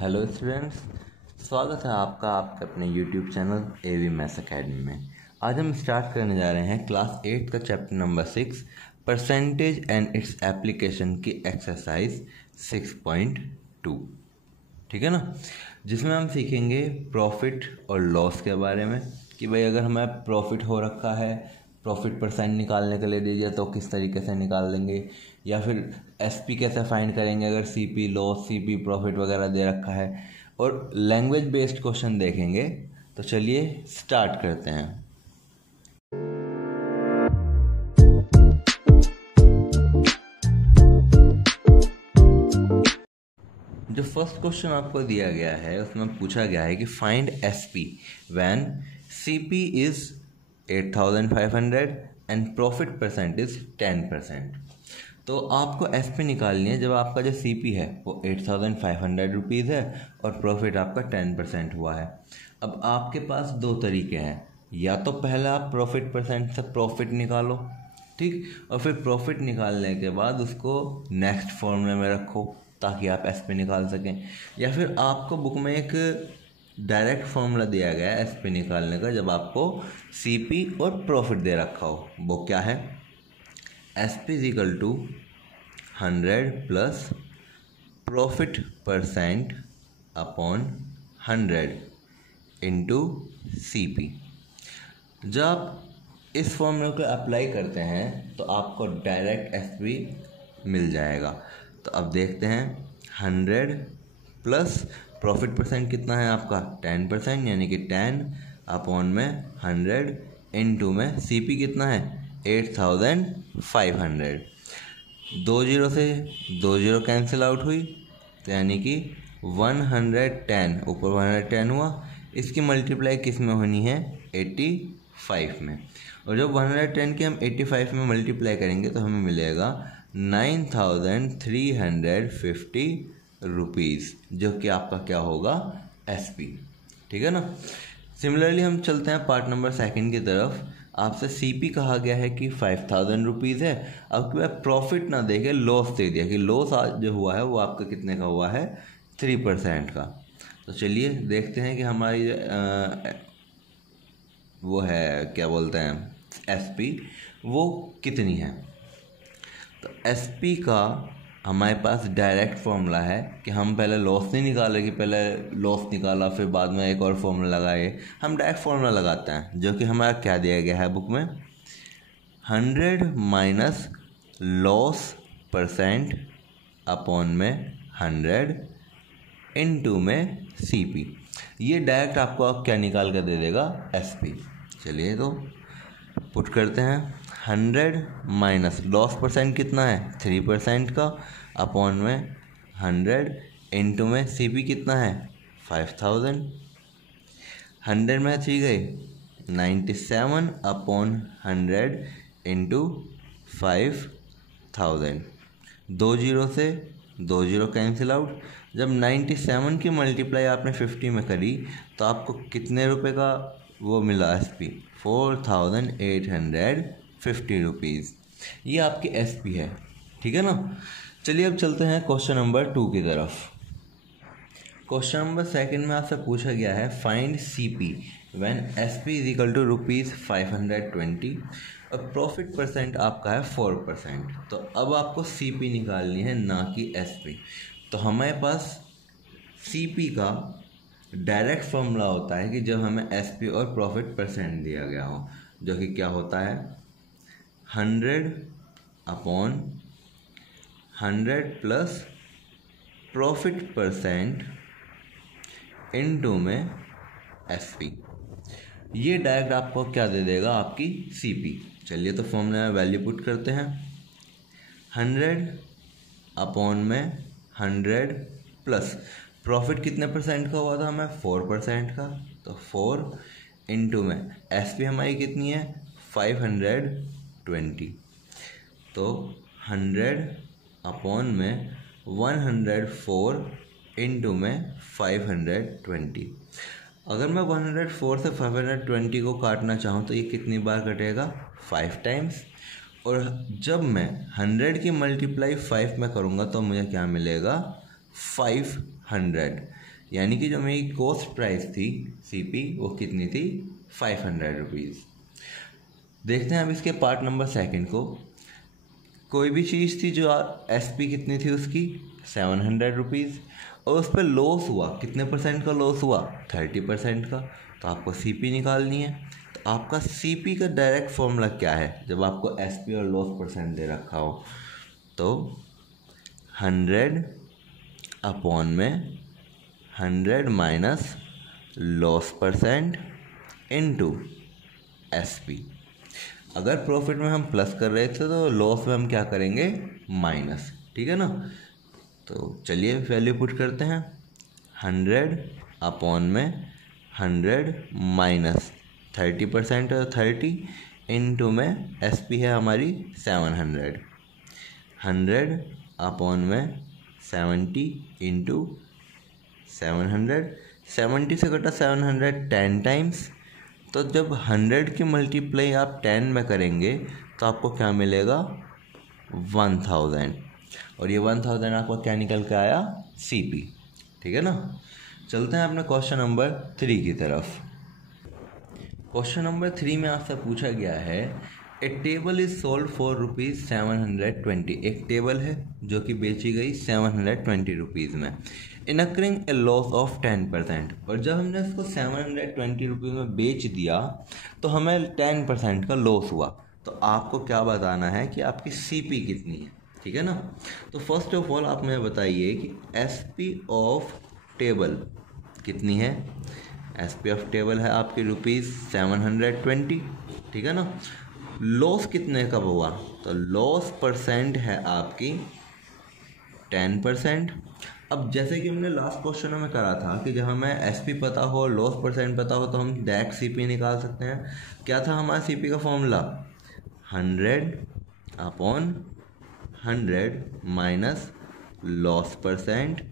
Hello students, स्वागत है आपका आपके अपने YouTube channel AV maths academy में। आज हम स्टार्ट करने जा रहे हैं क्लास 8 का chapter number 6 percentage and its application की एक्सरसाइज 6.2। ठीक है ना, जिसमें हम सीखेंगे प्रॉफिट और लॉस के बारे में कि भाई अगर हमें प्रॉफिट हो रखा है, प्रॉफिट परसेंट निकालने के लिए दीजिए तो किस तरीके से निकाल देंगे, या फिर एसपी कैसे फाइंड करेंगे अगर सीपी लॉस, सीपी प्रॉफिट वगैरह दे रखा है, और लैंग्वेज बेस्ड क्वेश्चन देखेंगे। तो चलिए स्टार्ट करते हैं। जो फर्स्ट क्वेश्चन आपको दिया गया है उसमें पूछा गया है कि find SP when CP is 8500 and profit percent is 10%। तो आपको एसपी निकालनी है जब आपका जो सीपी है वो 8500 रुपीज़ है और प्रॉफिट आपका 10% हुआ है। अब आपके पास दो तरीके हैं, या तो पहले आप प्रॉफिट परसेंट से प्रॉफिट निकालो, ठीक, और फिर प्रॉफिट निकालने के बाद उसको नेक्स्ट फॉर्मूले में रखो ताकि आप एसपी निकाल सकें, या फिर आपको बुक में एक डायरेक्ट फॉर्मूला दिया गया है एसपी निकालने का जब आपको सीपी और प्रॉफिट दे रखा हो। वो क्या है? SP is equal to 100 plus profit percent upon 100 into CP. जब आप इस फॉर्मूले को अप्लाई करते हैं तो आपको डायरेक्ट एसपी मिल जाएगा। तो अब देखते हैं, 100 प्लस प्रॉफिट परसेंट कितना है आपका 10%, यानी कि 10 अपॉन में 100 इंटू में सीपी कितना है 8500। 2 जीरो से 2 जीरो कैंसिल आउट हुई, तो यानी कि 110 ऊपर 110 हुआ। इसकी मल्टीप्लाई किस में होनी है? 85 में। और जब 110 की हम 85 में मल्टीप्लाई करेंगे तो हमें मिलेगा 9350 रुपीज़, जो कि आपका क्या होगा? एसपी। ठीक है ना। सिमिलरली हम चलते हैं पार्ट नंबर सेकंड की तरफ। आपसे सीपी कहा गया है कि 5000 रुपीज़ है। अब क्या प्रॉफिट ना देके लॉस दे दिया कि लॉस आज जो हुआ है वो आपका कितने का हुआ है? 3% का। तो चलिए देखते हैं कि हमारी वो है क्या बोलते हैं एसपी, वो कितनी है। तो एसपी का हमारे पास डायरेक्ट फॉर्मूला है कि हम पहले लॉस नहीं निकाले कि पहले लॉस निकाला फिर बाद में एक और फॉर्मूला लगाए। हम डायरेक्ट फॉर्मूला लगाते हैं जो कि हमारा क्या दिया गया है बुक में, 100 माइनस लॉस परसेंट अपॉन में 100 इंटू में सीपी। ये डायरेक्ट आपको क्या निकाल कर दे देगा? एसपी। चलिए तो पुट करते हैं, 100 माइनस लॉस परसेंट कितना है 3% का अपॉन में 100 इंटू में सीपी कितना है 5000। 100 में 3 गए 97 अपॉन 100 इंटू 5000। 2 जीरो से 2 जीरो कैंसिल आउट। जब 97 की मल्टीप्लाई आपने 50 में करी तो आपको कितने रुपए का वो मिला? SP 4850 rupees. ये आपकी एसपी है। ठीक है ना। चलिए अब चलते हैं क्वेश्चन नंबर 2 की तरफ। क्वेश्चन नंबर सेकंड में आपसे पूछा गया है find CP when SP is equal to ₹520 और प्रॉफिट परसेंट आपका है 4%। तो अब आपको सीपी निकालनी है, ना कि एसपी। तो हमारे पास सीपी का डायरेक्ट फॉर्मूला होता है कि जब हमें एसपी और प्रॉफिट परसेंट दिया गया हो, जो कि क्या होता है 100 upon 100 plus profit percent into में एसपी। ये डायरेक्ट आपको क्या दे देगा? आपकी सीपी। चलिए तो फॉर्मूला में वैल्यू पुट करते हैं, 100 अपॉन में 100 प्लस प्रॉफिट कितने परसेंट का हुआ था हमें? 4% का। तो 4 इंटू में एसपी हमारी कितनी है 520। तो 100 अपॉन में 104 इंटू में 520। अगर मैं 104 से 520 को काटना चाहूँ तो ये कितनी बार कटेगा? 5 टाइम्स। और जब मैं 100 की मल्टीप्लाई 5 में करूँगा तो मुझे क्या मिलेगा? 500। यानी कि जो मेरी कॉस्ट प्राइस थी CP वो कितनी थी 500 रुपीज़। देखते हैं अब इसके पार्ट नंबर सेकंड को। कोई भी चीज़ थी जो SP कितनी थी उसकी 700 रुपीज़ और उस पर लॉस हुआ, कितने परसेंट का लॉस हुआ 30% का, तो आपको CP निकालनी है। तो आपका CP का डायरेक्ट फॉर्मूला क्या है जब आपको SP और लॉस परसेंट दे रखा हो, तो 100 अपॉन में 100 minus loss percent into SP। अगर प्रॉफिट में हम प्लस कर रहे थे तो लॉस में हम क्या करेंगे माइनस, ठीक है ना। तो चलिए वैल्यू पुट करते हैं, 100 अपॉन में 100 माइनस 30% और 30 इनटू में SP है हमारी 700, 100 अपॉन में 70 इंटू 700, 70 से कटा 700 10 टाइम्स। तो जब 100 की मल्टीप्लाई आप 10 में करेंगे तो आपको क्या मिलेगा 1000, और ये 1000 आपको क्या निकल के आया CP, ठीक है ना। चलते हैं अपने क्वेश्चन नंबर 3 की तरफ। क्वेश्चन नंबर 3 में आपसे पूछा गया है ए टेबल इज सोल्ड फॉर ₹720। एक टेबल है जो कि बेची गई 720 रुपीज़ में, इन अकरिंग ए लॉस ऑफ 10%। और जब हमने इसको 720 रुपीज़ में बेच दिया तो हमें 10% का लॉस हुआ। तो आपको क्या बताना है कि आपकी CP कितनी है, ठीक है ना। तो फर्स्ट ऑफ ऑल आप मुझे बताइए कि SP ऑफ टेबल कितनी है। SP ऑफ टेबल है आपकी ₹720, ठीक है ना। लॉस कितने कब हुआ, तो लॉस परसेंट है आपकी 10%। अब जैसे कि हमने लास्ट क्वेश्चन में करा था कि जब हमें SP पता हो और लॉस परसेंट पता हो तो हम डायरेक्ट CP निकाल सकते हैं। क्या था हमारा CP का formula 100 upon 100 minus loss percent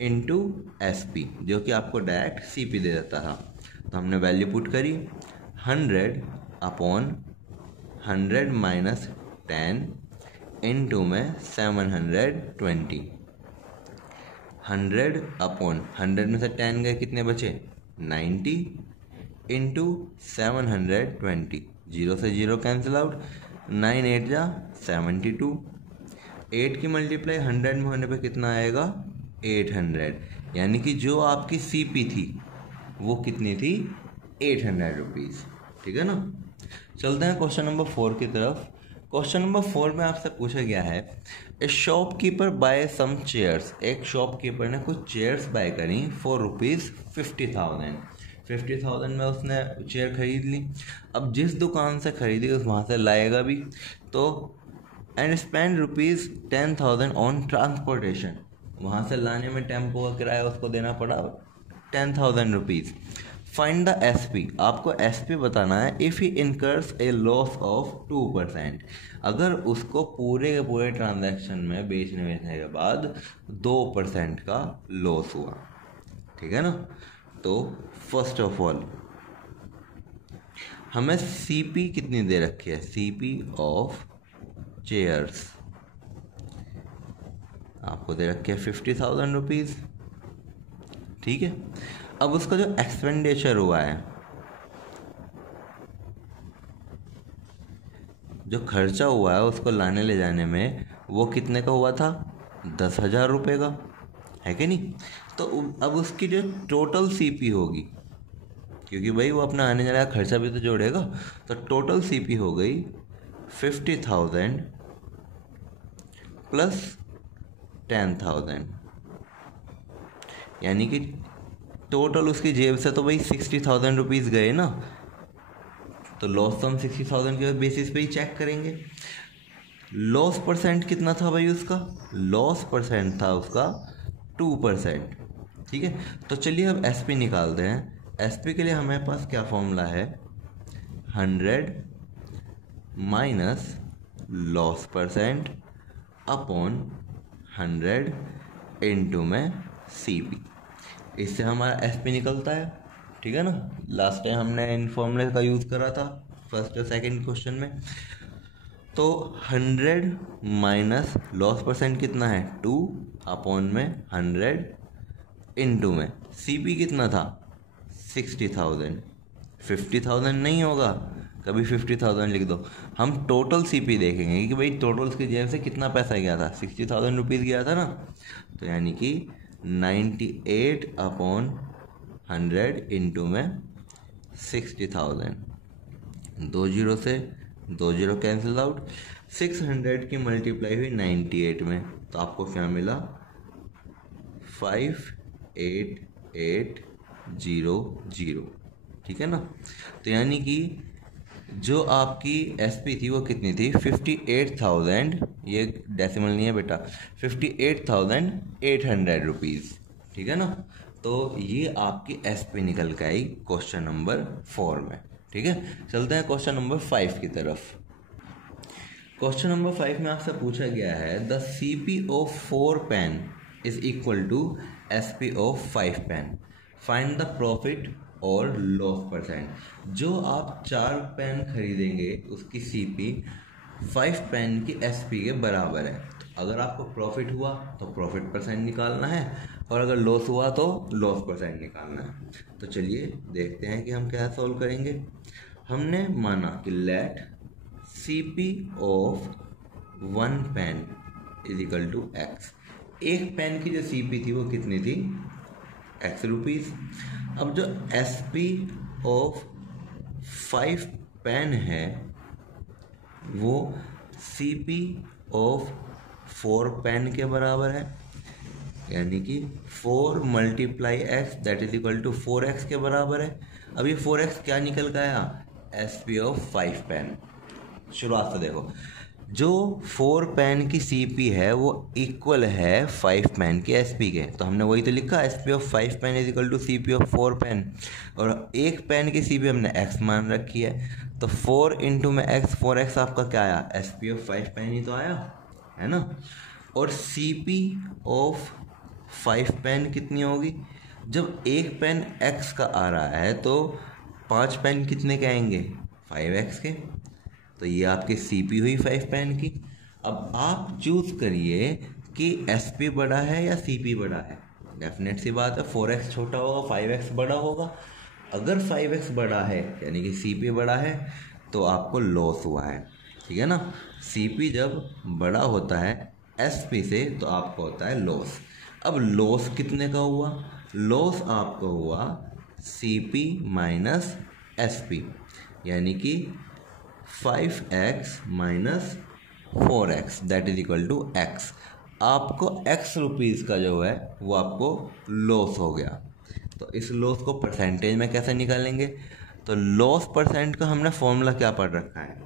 into SP, जो कि आपको डायरेक्ट CP दे देता था। तो हमने वैल्यू पुट करी 100 अपॉन 100 माइनस 10 इनटू में 720, 100 अपॉन 100 में से 10 गए कितने बचे 90 इंटू 720, 0 से 0 कैंसिल आउट, 9 8 जा 72, 8 की मल्टीप्लाई 100 में होने पे कितना आएगा 800, यानी कि जो आपकी CP थी वो कितनी थी 800 रुपीज़, ठीक है ना। चलते हैं क्वेश्चन नंबर 4 की तरफ। क्वेश्चन नंबर 4 में आपसे पूछा गया है a shopkeeper buy some chairs. एक शॉपकीपर ने कुछ चेयर्स बाय करी फॉर ₹50,000। 50,000 में उसने चेयर खरीद ली। अब जिस दुकान से खरीदी उस वहाँ से लाएगा भी, तो एंड स्पेंड ₹10,000 ऑन ट्रांसपोर्टेशन। वहाँ से लाने में टेम्पो का किराया उसको देना पड़ा 10,000 रुपीज़। Find the SP। आपको SP बताना है if he incurs A loss of 2%। अगर उसको पूरे के पूरे ट्रांजैक्शन में बेचने के बाद 2% का लॉस हुआ, ठीक है ना। तो फर्स्ट ऑफ ऑल हमें CP कितनी दे रखी है, CP ऑफ चेयर्स आपको दे रखी है 50,000 रुपीज़, ठीक है। अब उसका जो एक्सपेंडिचर हुआ है, जो खर्चा हुआ है उसको लाने ले जाने में, वो कितने का हुआ था 10,000 रुपये का, है कि नहीं। तो अब उसकी जो टोटल CP होगी, क्योंकि भाई वो अपना आने जाने का खर्चा भी तो जोड़ेगा, तो टोटल CP हो गई 50,000 प्लस 10,000, यानी कि टोटल उसकी जेब से तो भाई 60,000 रुपीज़ गए ना। तो लॉस तो हम 60,000 के बेसिस पे ही चेक करेंगे। लॉस परसेंट कितना था भाई उसका, लॉस परसेंट था उसका 2%, ठीक है। तो चलिए अब SP निकालते हैं। SP के लिए हमारे पास क्या फॉर्मूला है 100 minus loss percent upon 100 into में CP। इससे हमारा SP निकलता है, ठीक है ना। लास्ट टाइम हमने इन फॉर्मूले का यूज़ करा था फर्स्ट और सेकंड क्वेश्चन में। तो 100 माइनस लॉस परसेंट कितना है 2 अपॉन में 100 इनटू में CP कितना था 60,000, 50,000 नहीं होगा, कभी 50,000 लिख दो। हम टोटल CP देखेंगे कि भाई टोटल उसकी जेब से कितना पैसा गया था, 60,000 रुपीज़ गया था ना, तो यानी कि 98/100 इनटू में 60,000, 2 जीरो से 2 जीरो कैंसिल आउट, 600 की मल्टीप्लाई हुई 98 में, तो आपको क्या मिला 58800, ठीक है ना। तो यानी कि जो आपकी SP थी वो कितनी थी 58,000, ये डेसिमल नहीं है बेटा, 58,800 रुपीज़, ठीक है ना। तो ये आपकी SP निकल के आई क्वेश्चन नंबर 4 में, ठीक है। चलते हैं क्वेश्चन नंबर 5 की तरफ। क्वेश्चन नंबर 5 में आपसे पूछा गया है the CP of 4 pen is equal to SP of 5 pen, find the profit और लॉस परसेंट। जो आप 4 पेन खरीदेंगे उसकी CP 5 पेन की SP के बराबर है। अगर आपको प्रॉफिट हुआ तो प्रॉफिट परसेंट निकालना है, और अगर लॉस हुआ तो लॉस परसेंट निकालना है। तो चलिए देखते हैं कि हम क्या सॉल्व करेंगे। हमने माना कि let CP of 1 pen is equal to X। एक पेन की जो CP थी वो कितनी थी X रुपीज़। अब जो SP ऑफ 5 पेन है वो CP ऑफ 4 पेन के बराबर है, यानी कि 4 multiply X that is equal to 4X के बराबर है। अब ये 4X क्या निकल के आया SP ऑफ 5 पेन। शुरुआत से देखो, जो 4 पेन की CP है वो इक्वल है 5 पेन की SP के, तो हमने वही तो लिखा SP of 5 pen is equal to CP of 4 pen, और एक पेन की CP हमने X मान रखी है, तो 4 इंटू में X, 4X आपका क्या आया SP ऑफ 5 पेन ही तो आया है ना। और CP ऑफ 5 पेन कितनी होगी, जब एक पेन X का आ रहा है तो 5 पेन कितने के आएंगे 5X के, तो ये आपकी CP हुई 5 पेन की। अब आप चूज करिए कि SP बड़ा है या CP बड़ा है। डेफिनेट सी बात है 4X छोटा होगा 5X बड़ा होगा। अगर 5X बड़ा है यानी कि CP बड़ा है तो आपको लॉस हुआ है, ठीक है ना। CP जब बड़ा होता है SP से तो आपको होता है लॉस। अब लॉस कितने का हुआ, लॉस आपको हुआ CP माइनस SP, यानी कि 5X minus 4X that is equal to X। आपको X रुपीज़ का जो है वो आपको लॉस हो गया। तो इस लॉस को परसेंटेज में कैसे निकालेंगे, तो लॉस परसेंट का हमने फॉर्मूला क्या पढ़ रखा है,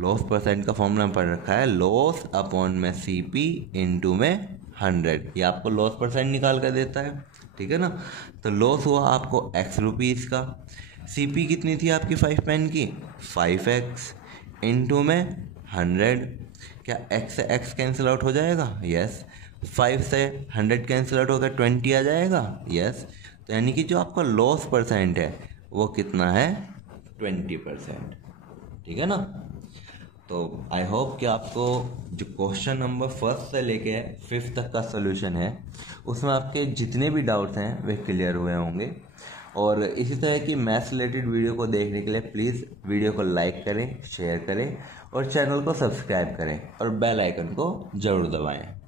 लॉस परसेंट का फॉर्मूला पढ़ रखा है लॉस अपॉन में CP इंटू में 100, ये आपको लॉस परसेंट निकाल कर देता है, ठीक है ना। तो लॉस हुआ आपको X रुपीज़ का, CP कितनी थी आपकी 5 पेन की 5X इंटू में 100, क्या X से X कैंसिल आउट हो जाएगा, यस। 5 से 100 कैंसिल आउट होकर 20 आ जाएगा, यस। तो यानी कि जो आपका लॉस परसेंट है वो कितना है 20%, ठीक है ना। तो आई होप कि आपको जो क्वेश्चन नंबर 1 से लेके 5 तक का सोल्यूशन है उसमें आपके जितने भी डाउट्स हैं वे क्लियर हुए होंगे। और इसी तरह की मैथ्स रिलेटेड वीडियो को देखने के लिए प्लीज़ वीडियो को लाइक करें, शेयर करें और चैनल को सब्सक्राइब करें और बेल आइकन को ज़रूर दबाएं।